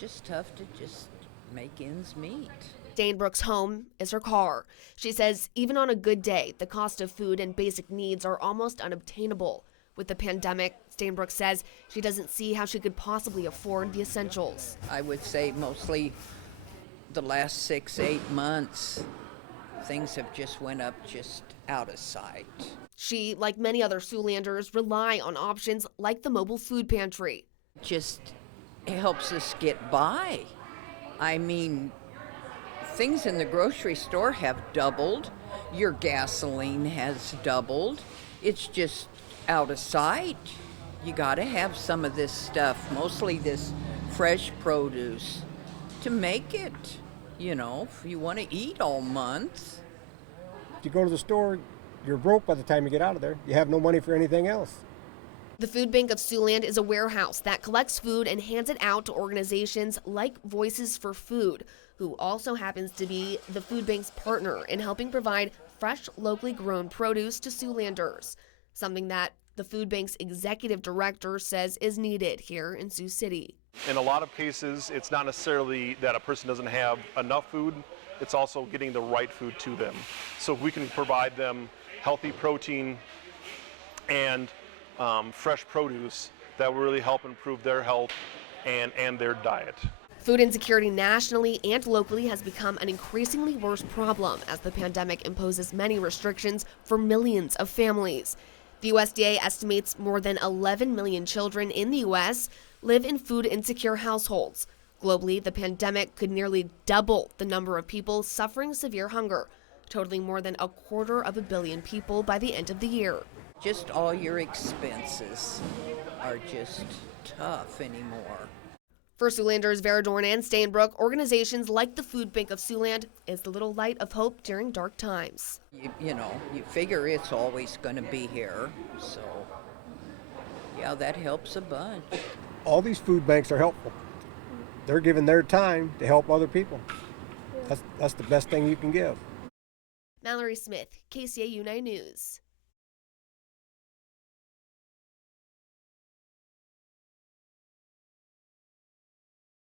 just tough to just make ends meet. Stainbrook's home is her car. She says even on a good day, the cost of food and basic needs are almost unobtainable. With the pandemic, Stainbrook says she doesn't see how she could possibly afford the essentials. I would say mostly the last 6-8 months, things have just went up just out of sight. She, like many other Siouxlanders, rely on options like the mobile food pantry. Just helps us get by. I mean, things in the grocery store have doubled. Your gasoline has doubled. It's just out of sight. You got to have some of this stuff, mostly this fresh produce, to make it, if you want to eat all month. If you go to the store, you're broke by the time you get out of there. You have no money for anything else. The Food Bank of Siouxland is a warehouse that collects food and hands it out to organizations like Voices for Food, who also happens to be the food bank's partner in helping provide fresh, locally grown produce to Siouxlanders, something that the food bank's executive director says is needed here in Sioux City. In a lot of cases, it's not necessarily that a person doesn't have enough food, it's also getting the right food to them. So if we can provide them healthy protein and fresh produce, that will really help improve their health and their diet. Food insecurity nationally and locally has become an increasingly worse problem as the pandemic imposes many restrictions for millions of families. The USDA estimates more than 11 million children in the U.S. live in food insecure households. Globally, the pandemic could nearly double the number of people suffering severe hunger, totaling more than 250 million people by the end of the year. Just all your expenses are just tough anymore. For Siouxlanders Veradorn and Stainbrook, organizations like the Food Bank of Siouxland is the little light of hope during dark times. You figure it's always going to be here, so yeah, that helps a bunch. All these food banks are helpful. They're giving their time to help other people. That's the best thing you can give. Mallory Smith, KCAU-9 News.